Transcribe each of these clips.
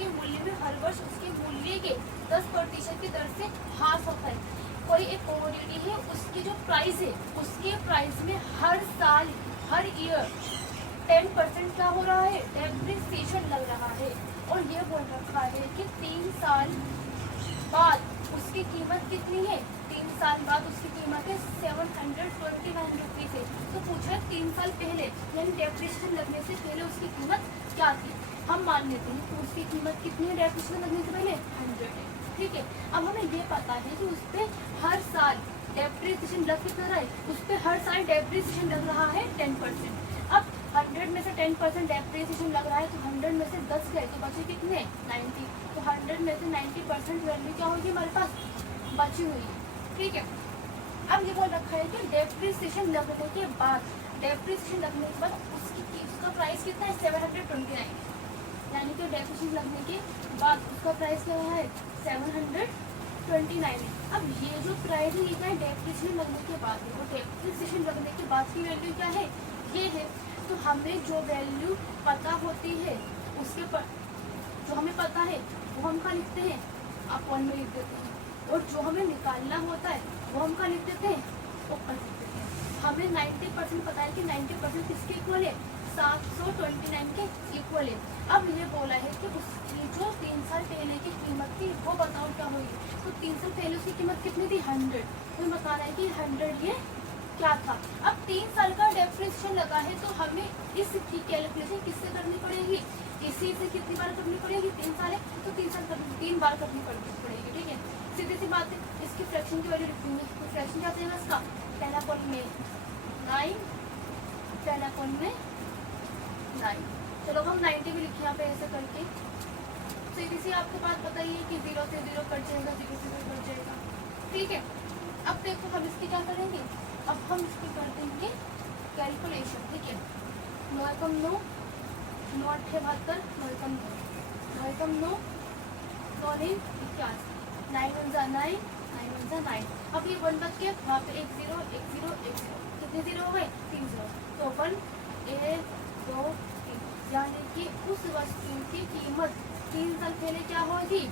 उसके मूल्य में हर वर्ष उसके मूल्य के 10% की दर से हाफ होता है। कोई एक कमोडिटी है, उसकी जो प्राइस है उसके प्राइस में हर साल हर ईयर 10% क्या हो रहा है, डेप्रिसिएशन लग रहा है। और ये बोल रखा है कि 3 साल बाद उसकी कीमत कितनी है, 3 साल बाद उसकी कीमत है 729 रुपीज़ है। तो पूछा 3 साल पहले यानी डेप्रिसिएशन लगने से पहले उसकी कीमत क्या थी। हम मान लेते हैं कि उसकी कीमत कितनी है डेप्रिसिएशन लगने से पहले, 100 है। ठीक है, अब हमें ये पता है कि उस पर हर साल डेप्रिसिएशन लग कितना रहा है, उस पर हर साल डेप्रिसिएशन लग रहा है 10%। अब 100 में से 10% डेप्रिसिएशन लग रहा है तो 100 में से 10 गए तो बचे कितने, 90। तो 100 में से 90% वैल्यू क्या होगी हमारे पास बची हुई है। ठीक है, अब ये बोल रखा है कि डेप्रिसिएशन लगने के बाद, डेप्रिसिएशन लगने के बाद उसका प्राइस कितना है, 729, यानी कि डेप्रिसिएशन लगने के बाद उसका प्राइस क्या है, 729 है। अब ये जो प्राइस है ये क्या है, डेप्रिसिएशन लगने के बाद है। वो डेप्रिसिएशन लगने के बाद की वैल्यू क्या है, ये है। तो हमें जो वैल्यू पता होती है उसके पर जो हमें पता है वो हम क्या लिखते हैं, अपॉन में लिख देते हैं। और जो हमें निकालना होता है वो हम क्या लिख देते हैं, ऊपर लिख देते हैं। हमें 90% पता है कि 90% किसके इक्वल है, 729 के इक्वल है। अब ये बोला है कि उसकी जो 3 साल पहले की कीमत थी वो बताओ क्या होगी। तो 3 साल पहले उसकी कीमत कितनी थी, 100। तो बताना है कि 100 ये क्या था। अब 3 साल का डेप्रिसिएशन लगा है तो हमें इसकी कैलकुलेशन किससे करनी पड़ेगी, इसी से कितनी बार करनी पड़ेगी, 3 साल है तो 3 साल 3 बार करनी पड़ेगी। ठीक है, सीधी सी बात है। इसकी फ्रैक्शन की वैल्यू लिखेंगे तो फ्रैक्शन क्या चाहिए इसका, पहला कॉलम में 9, पहला कॉलम में 9। चलो हम 90 भी लिखे यहाँ पे ऐसे करके। सीधी सी आपको बात बताइए कि 0 से 0 कट जाएगा, 0 से 0 कट जाएगा। ठीक है, अब देखो हम इसकी क्या करेंगे, अब हम इसकी कर देंगे कैलकुलेशन। ठीक है, 9 एकम 9, 9 8 72, 9 एकम 9, 9 एकम 9, 9 9 81, 9 1 जा 9, 9 1 जा 9। अब ये 1 बच गया, वहाँ पे 1 0 1 0 1 0, कितने 0 हो गए, 3 0। तो 1 1 2 3, यानी कि उस वस्तु की कीमत 3 साल पहले क्या होगी,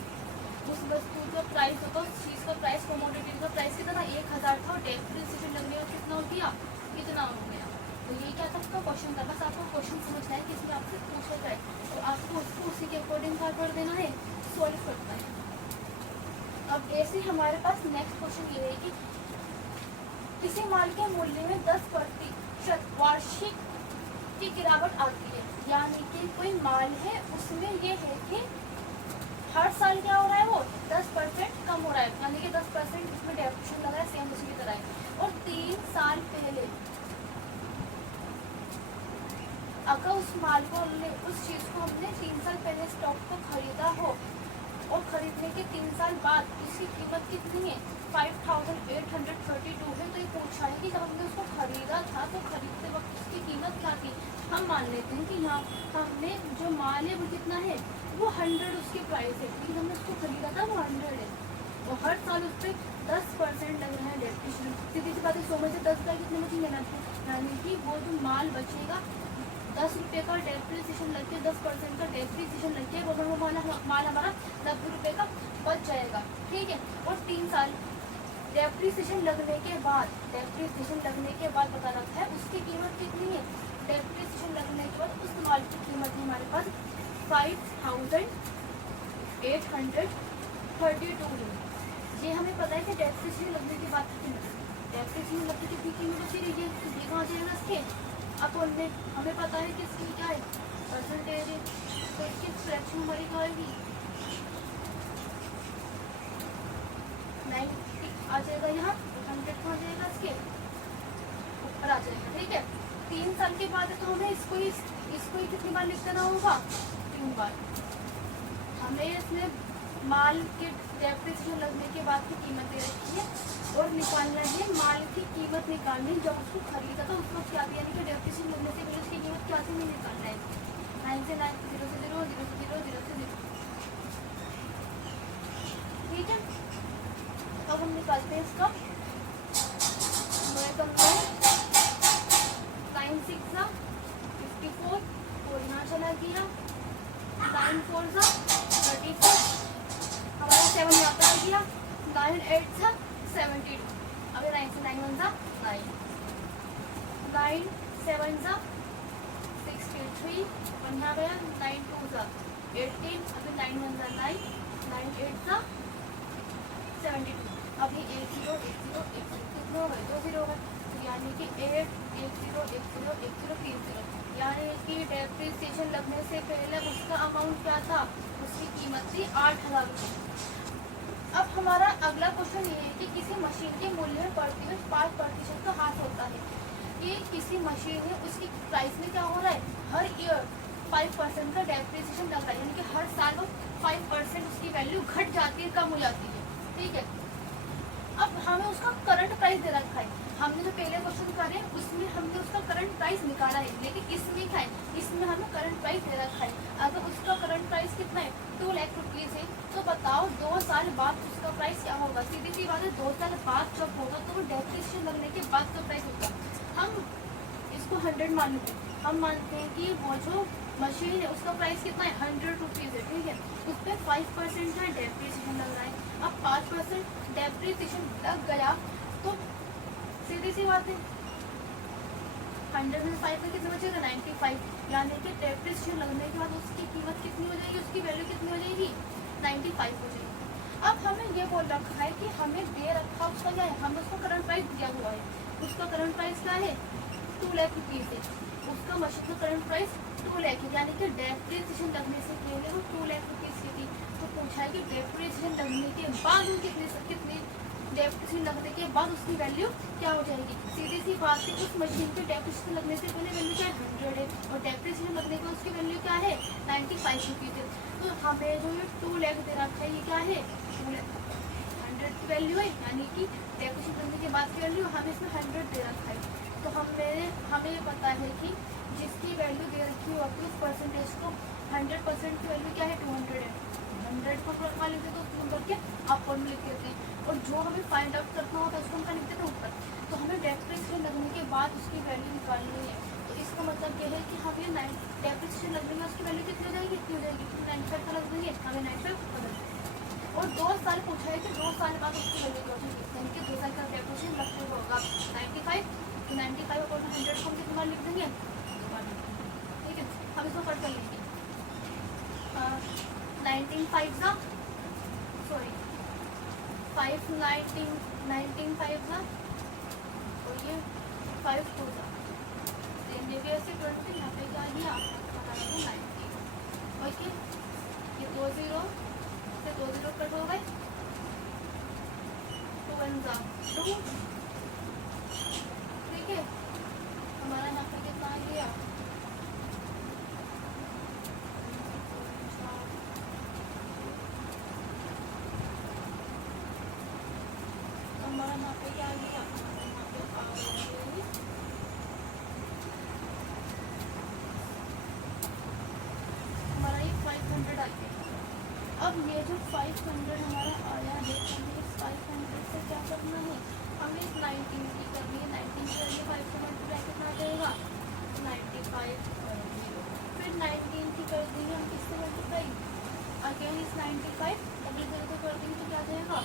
उस वस्तु का प्राइस होगा, उस चीज़ का प्राइस, कमोडिटी का प्राइस कितना था, 1000 था। और डेप्रिसिएशन लगने का कितना हो गया, कितना हो गया। तो ये क्या था आपका क्वेश्चन था। बस आपको क्वेश्चन समझना है कि इसमें आपसे पूछा जाए तो आपको उसको उसी के अकॉर्डिंग क्या कर देना है, सॉल्व करना है। अब ऐसे हमारे पास नेक्स्ट क्वेश्चन ये है कि किसी माल के मूल्य में 10% वार्षिक की गिरावट आती है। यानी कि कोई माल है उसमें ये है कि हर साल क्या हो रहा है, वो 10% कम हो रहा है, यानी कि 10% इसमें डेप्रिसिएशन लग रहा है, सेम उसी की तरह है। और 3 साल पहले अगर उस माल को हमने, उस चीज़ को हमने 3 साल पहले स्टॉक को खरीदा हो और खरीदने के 3 साल बाद इसकी कीमत कितनी है, 5832 है। तो ये पूछा है कि जब हमने उसको खरीदा था तो खरीदते वक्त उसकी कीमत क्या थी। हम मान लेते हैं कि यहाँ हमने जो माल है वो कितना है, वो 100 उसकी प्राइस है, लेकिन हमने उसको खरीदा था वो 100 है। और हर साल उस पर 10% लग रहा है डेप्रिसिएशन। सीधी सी बात है, 100 में से 10 का कितने बचेंगे, 90, यानी कि वो जो माल बचेगा 10 रुपये का डेप्रिसिएशन लग के 10% का डेप्रिसिएशन लग के वो माल हमारा 90 रुपये का बच जाएगा। ठीक है, और 3 साल डेप्रिसिएशन लगने के बाद, डेप्रिसिएशन लगने के बाद पता लगता है उसकी कीमत कितनी है। डेप्रिसिएशन लगने के बाद उस माल की कीमत है हमारे पास 5832 है। ये हमें पता है कि डेप्रिसिएशन लगने के बाद की कीमत, डेप्रिसिएशन लगने की कितनी कीमत बची रही है, तो ये कहाँ जाएगा इसके अपन में। हमें पता है कि इसकी क्या है, परसेंटेज है, तो इसकी फ्रैक्शन हमारी क्या आएगी, 90 आ जाएगा यहाँ, 100 कहाँ जाएगा, इसके ऊपर आ जाएगा। ठीक है, 3 साल के बाद है तो हमें इसको ही कितनी बार लिख देना होगा, 3 बार। हमें इसमें माल के डेप्रिसिएशन लगने के बाद की कीमत दे रखी है और निकालना है माल की कीमत निकालनी, जब उसको खरीदा था उसको क्या थी, यानी कि डेप्रिसिएशन लगने से पहले उसकी कीमत क्या थी, नहीं निकालना है। 9 से 9, 0 से 0, 0 से 0, 0 से 0। ठीक है, अब हम निकालते हैं इसका 9 कम 9, 9 6 54, और यहाँ चला गया 9 4 सा 36, हमारा 7 यहाँ पे आ गया, 9 8 सा 72, अभी 9 से 9 1 सा 9, 9 7 सा 63, और यहाँ गया 9 2 सा 18, अभी 9 1 सा 9, 9 8 सा 72, अभी 1 0 1 0 1 0 कितने हो गए, 2 0 हो गए, यानी कि 8 1 0 1 0 1 0 3 0, यानी कि डेप्रिसिएशन लगने से पहले उसका अमाउंट क्या था, उसकी कीमत थी 8,000 रुपये। अब हमारा अगला क्वेश्चन ये है कि किसी मशीन के मूल्य में प्रतिवर्ष 5% का ह्रास होता है। ये किसी मशीन है उसकी प्राइस में क्या हो रहा है, हर ईयर 5% का डेप्रिसिएशन लग रहा है, यानी कि हर साल वो 5% उसकी वैल्यू घट जाती है, कम हो जाती है। ठीक है, अब हमें उसका करंट प्राइस दे रखा है, हमने जो पहले क्वेश्चन करे उसमें हमने उसका करंट प्राइस निकाला है, लेकिन इसमें क्या है, इसमें हमें करंट प्राइस दे रखा है। अगर उसका करंट प्राइस कितना है, 2 लाख रुपीज़ है, तो बताओ 2 साल बाद उसका प्राइस क्या होगा। सीधी सी बात है, 2 साल बाद जब होगा तो वो डेप्रिसिएशन लगने के बाद का प्राइस होगा। हम इसको 100 मान लेते हैं, हम मानते हैं कि वो जो मशीन है उसका प्राइस कितना है, 100 रुपीज़ है। ठीक है, उस पर 5% का डेप्रिसिएशन लग रहा है। अब 5% डेप्रिसिएशन लग गया तो सीधी सी बात है, 100 में 5 में कितना बचेगा, 95, यानी कि डेप्रिसिएशन लगने के बाद उसकी कीमत कितनी हो जाएगी, उसकी वैल्यू कितनी हो जाएगी, 95 हो जाएगी। अब हमें ये बोल रखा है कि हमें दे रखा उसका क्या है, हमें उसका करंट प्राइस दिया हुआ है, उसका करंट प्राइस क्या है, 2 लाख रुपीज़ है, उसका मशीन का करंट प्राइस 2 लाख है, यानी कि डेप्रिसिएशन लगने से पहले वो 2 लाख रुपीज़ की थी। तो पूछा है कि डेप्रिसिएशन लगने के बाद वो कितनी डेप्रिसिएशन लगने के बाद उसकी वैल्यू क्या हो जाएगी। सीधी सी बात है, उस मशीन के डेप्रिसिएशन लगने से पहले वैल्यू क्या है, 100 है, और डेप्रिसिएशन लगने के बाद उसकी वैल्यू क्या है, 95 रुपीज़ है। तो हमें जो ये 2 लाख दे रखा है, ये क्या है, 100 की वैल्यू है, यानी कि डेप्रिसिएशन लगने के बाद की वैल्यू हमें इसमें 100 दे रखा है। तो हमें ये पता है कि जिसकी वैल्यू दे रखी होगी उस परसेंटेज को 100% की वैल्यू क्या है, 200 है। 100 को मान लेते तो उसको करके अपर में लिख देते हैं, और जो हमें फाइंड आउट करना होता है उसको हम लिखते हैं ऊपर। तो हमें डेप्रिसिएशन लगने के बाद उसकी वैल्यू निकालनी है। तो इसका मतलब ये है कि हमें डेप्रिसिएशन लगने में उसकी वैल्यू कितनी हो जाएगी, 95 का लग देंगे, हमें 95 बदल देंगे। और 2 साल पूछा है कि 2 साल बाद उसकी वैल्यू क्या हो जाएगी, यानी कि 2 साल का डेप्रिसिएशन लगने होगा 95, तो 95 और 100 को हम कितनी बार लिख देंगे, 2 बार लिख देंगे। ठीक है, हम इसको कट कर लेंगे, 19 5 सा सॉरी 5 19 5 सा, और ये 5 2 सा, सेम जगह से 20, यहाँ पे क्या गया हमारा 90। ओके, ये 2 0 से 2 0 कट हो गए, 2 1 सा 2। ठीक है, हमारा यहाँ पे कितना आ गया, हमारा यहाँ पे क्या आ गया, यहाँ पे आ गया हमारा ये 500 आ गया। अब ये जो 500 हमारा आया है, हमें इस 500 से क्या करना है, हमें इस 19 की करनी है, 19 के लिए 5 से मल्टीप्लाई कितना आ जाएगा, 95 और 0, फिर 19 की कर देंगे हम किससे मल्टीप्लाई, अगेन इस 95 अगले जगह को कर देंगे तो क्या आ जाएगा,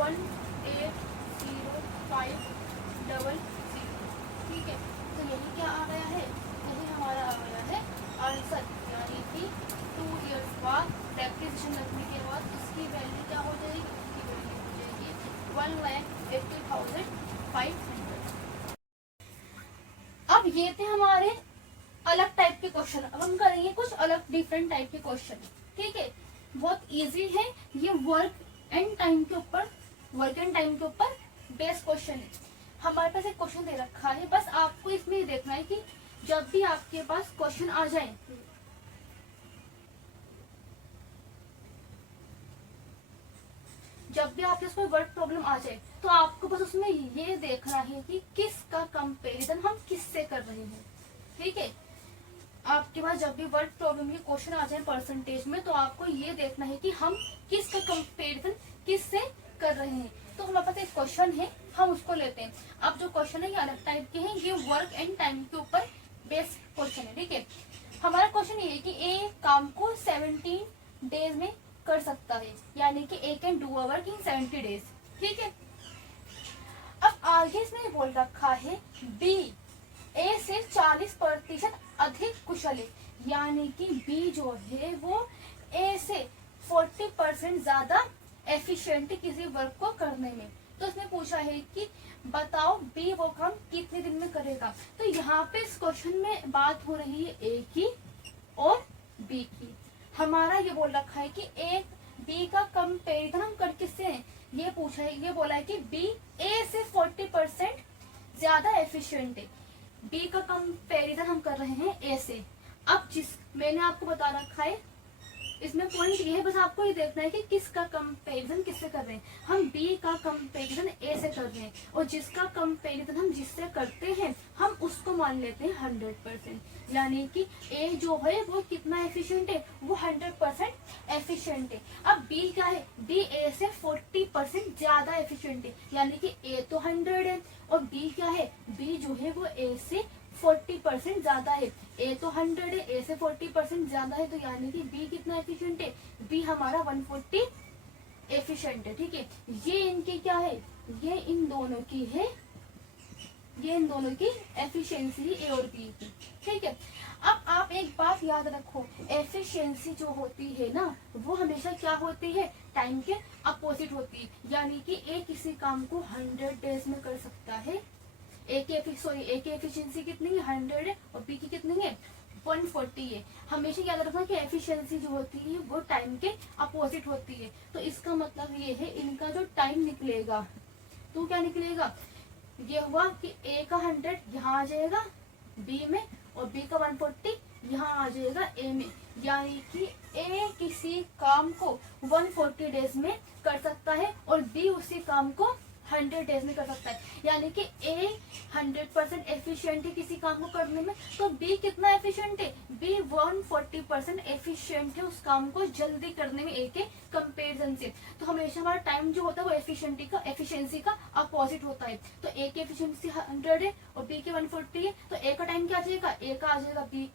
1805000। ठीक है, तो यही क्या आ गया है, यही हमारा आ गया है आंसर, यानी कि 2 ईयर्स बाद डेप्रिसिएशन लगने के बाद उसकी वैल्यू क्या हो जाएगी, उसकी वैल्यू हो जाएगी 1,80,500। अब ये थे हमारे अलग टाइप के क्वेश्चन। अब हम करेंगे कुछ अलग डिफरेंट टाइप के क्वेश्चन। ठीक है, बहुत इजी है, ये वर्क एंड टाइम के ऊपर बेस्ड क्वेश्चन है। हमारे पास एक क्वेश्चन दे रखा है, बस आपको इसमें देखना है कि जब भी आपके पास क्वेश्चन आ जाए, जब भी आपके कोई वर्ड प्रॉब्लम आ जाए, तो आपको बस उसमें ये देखना है कि किसका कंपैरिजन हम किससे कर रहे हैं। ठीक है, आपके पास जब भी वर्ड प्रॉब्लम के क्वेश्चन आ जाए परसेंटेज में, तो आपको ये देखना है कि हम किसका कंपैरिजन किससे कर रहे हैं। तो हमारे पास एक क्वेश्चन है, हम उसको लेते हैं। अब जो क्वेश्चन है ये अलग टाइप के हैं, ये वर्क एंड टाइम के ऊपर बेस्ड क्वेश्चन है। ठीक है, हमारा क्वेश्चन ये है कि ए काम को 17 डेज में कर सकता है, यानी कि A can do a work in 70 days. ठीक है, अब आगे इसमें बोल रखा है बी ए से 40% अधिक कुशल है, यानी कि बी जो है वो ए से 40% ज्यादा एफिशिएंट है किसी वर्क को करने में। तो इसमें पूछा है कि बताओ बी वो काम कितने दिन में करेगा। तो यहाँ पे इस क्वेश्चन में बात हो रही है ए की और बी की। हमारा ये बोल रखा है कि ए बी का कंपेरिजन हम कर किससे हैं, ये पूछा है, ये बोला है कि बी ए से 40% ज्यादा एफिशिएंट है। बी का कंपेरिजन हम कर रहे हैं ए से। अब जिस मैंने आपको बता रखा है, इसमें पॉइंट ये है, बस आपको ये देखना है कि किसका कंपैरिजन किससे कर रहे हैं। हम बी का कंपैरिजन ए से कर रहे हैं और जिसका कंपैरिजन हम जिससे करते हैं हम उसको मान लेते हैं 100%, यानी कि ए जो है वो कितना एफिशिएंट है, वो 100% एफिशिएंट है। अब बी क्या है, बी ए से 40% ज्यादा एफिशिएंट है, यानी कि ए तो 100 है और बी क्या है, बी जो है वो ए से 40% ज्यादा है। ए तो 100 है, ए से 40% ज्यादा है, तो यानी कि बी कितना एफिशिएंट है, बी हमारा 140 एफिशिएंट है। ठीक है, ये इनकी क्या है, ये इन दोनों की है, ये इन दोनों की एफिशिएंसी ए और बी की। ठीक है, अब आप एक बात याद रखो, एफिशिएंसी जो होती है ना वो हमेशा क्या होती है, टाइम के अपोजिट होती है, यानी कि ए किसी काम को 100 डेज में कर सकता है, ए की एफिशिएंसी कितनी है 100 है और बी की कितनी है 140 है। हमेशा याद रखना कि एफिशिएंसी जो होती है वो टाइम के अपोजिट होती है। तो इसका मतलब ये है इनका जो टाइम निकलेगा तो क्या निकलेगा, ये हुआ कि ए का 100 यहाँ आ जाएगा बी में और बी का 140 यहाँ आ जाएगा ए में, यानी कि ए किसी काम को 140 डेज में कर सकता है और बी उसी काम को 100 डेज में कर सकता है, यानी कि ए 100% एफिशिएंट है किसी काम को करने में, तो बी कितना एफिशिएंट है, बी 140% एफिशिएंट है उस काम को जल्दी करने में ए के कंपैरिजन से। तो हमेशा हमारा टाइम जो होता है वो एफिशिएंसी का अपोजिट होता है। तो ए की एफिशिएंसी 100 है और बी की 140 है, तो ए का टाइम क्या आ जाएगा, ए का आ जाएगा बी,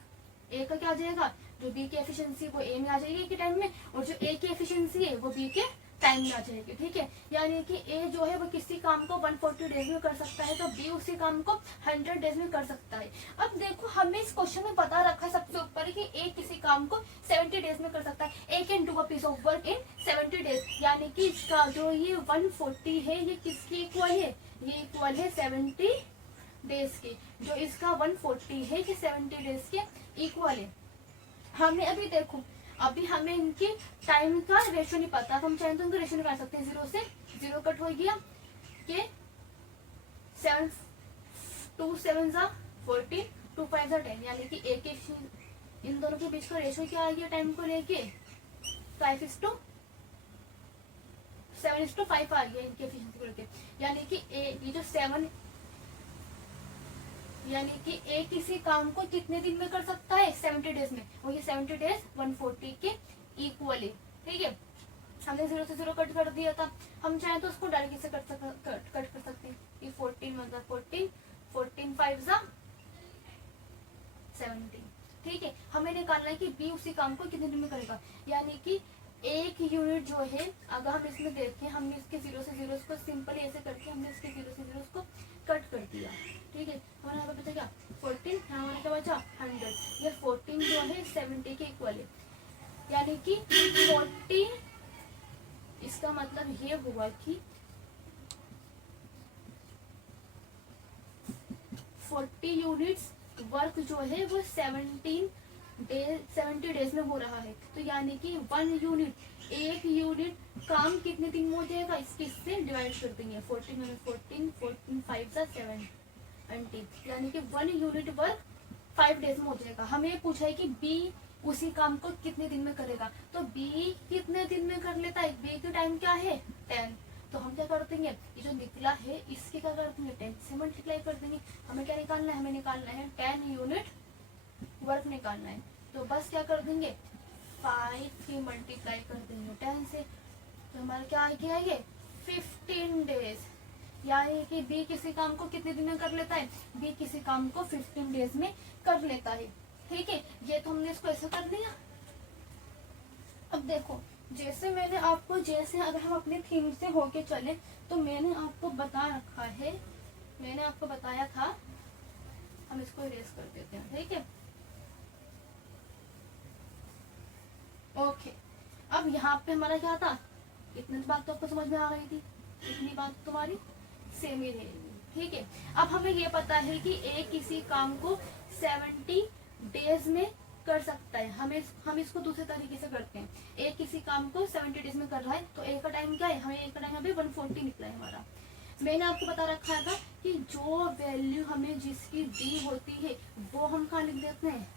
ए का क्या आ जाएगा, जो बी की एफिशिएंसी वो ए में आ जाएगी के टाइम में, और जो ए की एफिशिएंसी है वो बी के टाइम में आ जाएगी। ठीक है, यानी कि ए जो है वो किसी काम को 140 डेज में कर सकता है, तो बी उसी काम को 100 डेज में कर सकता है। अब देखो हमें इस क्वेश्चन में बता रखा है सबसे ऊपर कि ए किसी काम को 70 डेज में कर सकता है, A can do a piece of work in 70 days, यानी कि इसका जो ये 140 है ये किसकी इक्वल है, ये इक्वल है 70 डेज के, जो इसका 140 है कि 70 डेज के इक्वल है। हमें अभी देखो अभी हमें इनके टाइम का रेशियो नहीं पता, तो हम चाहें तो इनका रेशियो निकाल सकते हैं, 0 से 0 कट हो गया के 7 2 7 14 2 5 10, यानी कि एक इन दोनों के बीच का रेशियो क्या आ गया टाइम को लेके 5:7:5 आ गया इनके एफिशिएंसी को लेके, यानी कि ये जो 7 यानी कि ए किसी काम को कितने दिन में कर सकता है 70 डेज में, और ये 70 डेज 140 के इक्वल है। ठीक है, हमने 0 से 0 कट कर दिया था, हम चाहे तो उसको डायरेक्ट से कट कर सकते हैं, ये 14 मतलब 14 14 5 17। ठीक है, हमें निकालना है कि बी उसी काम को कितने दिन में करेगा, यानी कि एक यूनिट जो है अगर हम इसमें देखें, हमने इसके 0 से 0 को सिंपल ऐसे करके हमने इसके 0 से 0 को कट कर दिया। ठीक है, हमारे यहाँ पे बचा क्या 14, हमारे क्या बचा 100, ये 14 जो है 70 के इक्वल है, यानी कि 40, इसका मतलब ये हुआ कि 40 यूनिट्स वर्क जो है वो 70 डेज में हो रहा है, तो यानी कि 1 यूनिट एक यूनिट काम कितने दिन में हो जाएगा, इससे डिवाइड कर देंगे 14 14 14 5 70, यानी कि 1 यूनिट वर्क 5 डेज में हो जाएगा। हमें पूछा है कि बी उसी काम को कितने दिन में करेगा, तो बी कितने दिन में कर लेता है, बी का टाइम क्या है 10, तो हम क्या कर देंगे ये जो निकला है इसके क्या कर देंगे 10 से मल्टीप्लाई कर देंगे। हमें क्या निकालना है, हमें निकालना है 10 यूनिट वर्क निकालना है, तो बस क्या कर देंगे 5 की मल्टीप्लाई कर देंगे 10 से, तो हमारा क्या आ गया ये 15 डेज, यानी कि बी किसी काम को कितने दिन में कर लेता है, बी किसी काम को 15 डेज में कर लेता है। ठीक है, ये तो हमने हमने इसको ऐसे कर लिया। अब देखो जैसे मैंने आपको, जैसे अगर हम अपने थीम से होके चले तो मैंने आपको बता रखा है, मैंने आपको बताया था, हम इसको इरेज कर देते हैं, ठीक है। ओके, अब यहाँ पे हमारा क्या था, इतनी बात तो आपको समझ में आ गई थी, इतनी बात तुम्हारी सेम ही रहेगी, ठीक है। अब हमें ये पता है कि ए किसी काम को 70 डेज में कर सकता है। हम इसको दूसरे तरीके से करते हैं, ए किसी काम को 70 डेज में कर रहा है तो ए का टाइम क्या है, हमें ए का टाइम अभी 140 निकला है हमारा। मैंने आपको बता रखा था कि जो वैल्यू हमें जिसकी दी होती है वो हम कहाँ लिख देते हैं,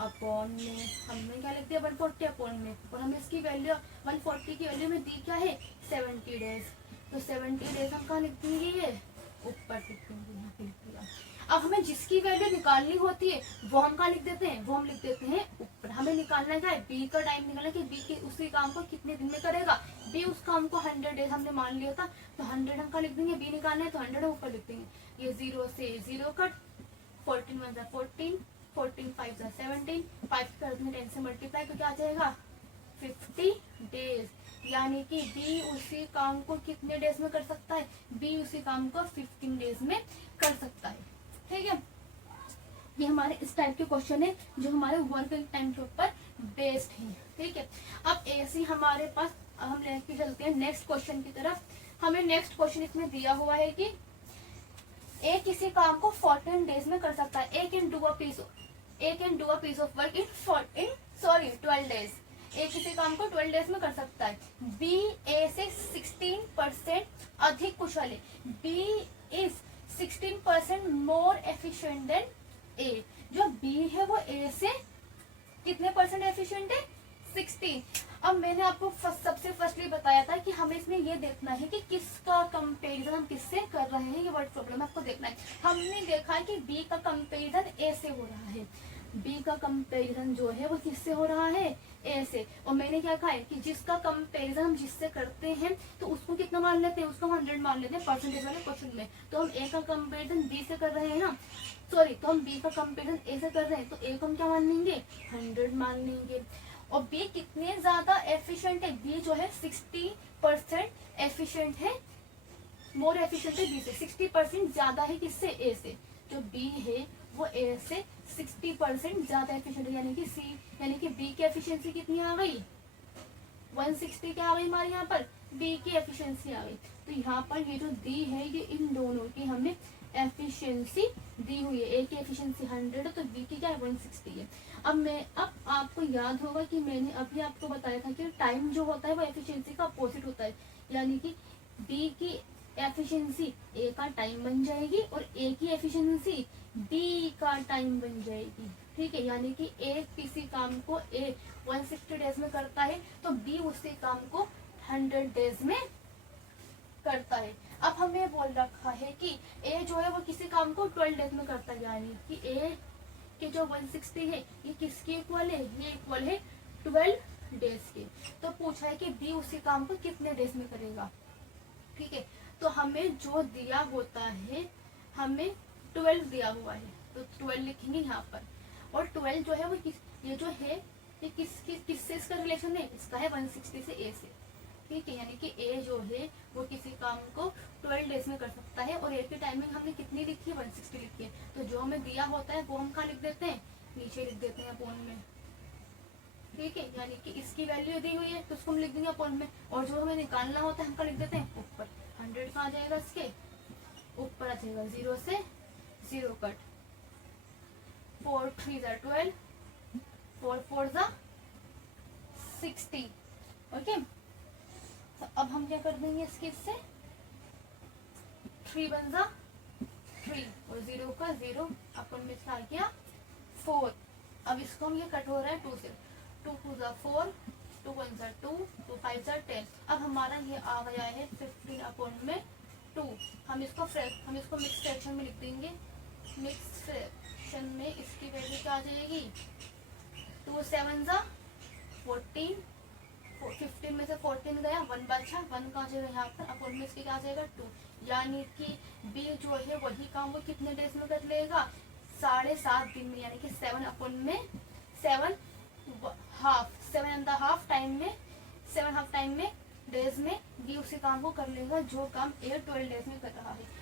अपॉन में। हमने क्या लिख दिया, 140 अपॉन में, और हमें इसकी वैल्यू 140 की वैल्यू में दी क्या है, 70 डेज। तो 70 डेज हम कहाँ लिख देंगे, ये ऊपर लिख देंगे, यहाँ पे लिख दिया। अब हमें जिसकी वैल्यू निकालनी होती है वो हम कहाँ लिख देते हैं, वो हम लिख देते हैं ऊपर। हमें निकालना क्या है, बी का टाइम निकालना, कि बी के उसी काम को कितने दिन में करेगा। बी उस काम को 100 डेज हमने मान लिया था, तो 100 हम कहाँ लिख देंगे, बी निकालना है तो 100 ऊपर लिख देंगे। ये 0 से 0 कट, 14 1 14, 14 5 17, 5 कर देंगे 10 से मल्टीप्लाई, तो क्या आ जाएगा 50 डेज। यानी कि बी उसी काम को कितने डेज में कर सकता है, बी उसी काम को 15 डेज में कर सकता है, ठीक है। ये हमारे इस टाइप के क्वेश्चन है जो हमारे वर्किंग टाइम के ऊपर बेस्ड है, ठीक है। अब ऐसे हमारे पास हम लेके चलते हैं नेक्स्ट क्वेश्चन की तरफ। हमें नेक्स्ट क्वेश्चन इसमें दिया हुआ है कि ए किसी काम को 14 डेज में कर सकता है। A can do a piece of work in 12 days. A किसी काम को 12 डेज में कर सकता है। बी ए से 16% अधिक कुशल है। B is 16% more efficient than A. जो बी है वो ए से कितने परसेंट एफिशिएंट है, 16। अब मैंने आपको सबसे फर्स्टली बताया था कि हमें इसमें ये देखना है कि किसका कंपैरिजन हम किससे कर रहे हैं, ये वर्ड प्रॉब्लम आपको देखना है। हमने देखा है कि बी का कंपैरिजन ए से हो रहा है, बी का कंपैरिजन जो है वो किससे हो रहा है, ए से। और मैंने क्या कहा है कि जिसका कंपैरिजन हम जिससे करते हैं तो उसको कितना मान लेते हैं, उसको 100 मान लेते हैं परसेंटेज वाले क्वेश्चन में। तो हम ए का कंपैरिजन बी से कर रहे हैं ना, तो हम बी का कंपैरिजन ए से कर रहे हैं, तो ए को हम क्या मान लेंगे, 100 मान लेंगे। और बी कितने ज्यादा एफिशिएंट है, बी जो है 60% एफिशिएंट है, मोर एफिशिएंट है बी से, 60% ज्यादा है किससे, ए से। जो बी है वो ए से 60% ज्यादा एफिशिएंट है, यानी कि बी की एफिशिएंसी कितनी आ गई, 160 क्या आ गई हमारे यहाँ पर, बी की एफिशिएंसी आ गई। तो यहाँ पर ये जो दी है ये इन दोनों की हमें एफिशिएंसी दी हुई है। ए की एफिशिएंसी 100 है तो बी की क्या है, 160 है। अब आपको याद होगा कि मैंने अभी आपको बताया था कि टाइम जो होता है वो एफिशिएंसी का अपोजिट होता है, यानी कि बी की एफिशिएंसी ए का टाइम बन जाएगी और ए की एफिशिएंसी बी का टाइम बन जाएगी, ठीक है। यानी कि ए किसी काम को ए 160 डेज में करता है तो बी उसी काम को 100 डेज में करता है। अब हमें बोल रखा है कि ए जो है वो किसी काम को 12 डेज में करता है, यानी कि ए के जो 160 है ये किसके इक्वल है, ये इक्वल है 12 डेज के। तो पूछा है कि बी उसी काम को कितने डेज में करेगा, ठीक है। तो हमें जो दिया होता है, हमें 12 दिया हुआ है तो 12 लिखेंगे यहाँ पर। और 12 जो है वो ये जो है ये किससे इसका रिलेशन है, इसका है 160 से ए से, ठीक है। यानी कि ए जो है वो किसी काम को 12 डेज में कर सकता है और ए की टाइमिंग हमने कितनी लिखी है, 160 लिखी है। तो जो हमें दिया होता है वो हम कहाँ लिख देते हैं, नीचे लिख देते हैं अपॉन में, ठीक है। यानी कि इसकी वैल्यू दी हुई है तो उसको हम लिख देंगे अपॉन में, और जो हमें निकालना होता है हम कहाँ लिख देते हैं, ऊपर। 100 कहाँ आ जाएगा, इसके ऊपर आ जाएगा, 0 से 0 कट, 4 3 12, 4 4 60, ओके। तो अब हम क्या कर देंगे इसके, इससे 3 1 3 और 0 का 0 अपन में आ गया 4। अब इसको हम ये कट हो रहा है 2 से, 2 2 4, 2 1 2, 2 5 10। अब हमारा ये आ गया है 15 अपॉन में 2। हम इसको मिक्स फ्रैक्शन में लिख देंगे। मिक्स फ्रैक्शन में इसकी वैल्यू क्या आ जाएगी, 2 7 14, 15 में से 14 गया, 1 बचा, 1 का जाएगा यहाँ पर, अपॉन में इसके क्या आ जाएगा 2। यानी कि बी जो है वही काम वो कितने डेज में कर लेगा, 7.5 दिन में, यानी कि 7 अपॉन में 7 7.5 टाइम में डेज में डी उसी काम को कर लेगा जो काम ए 12 डेज में कर रहा है।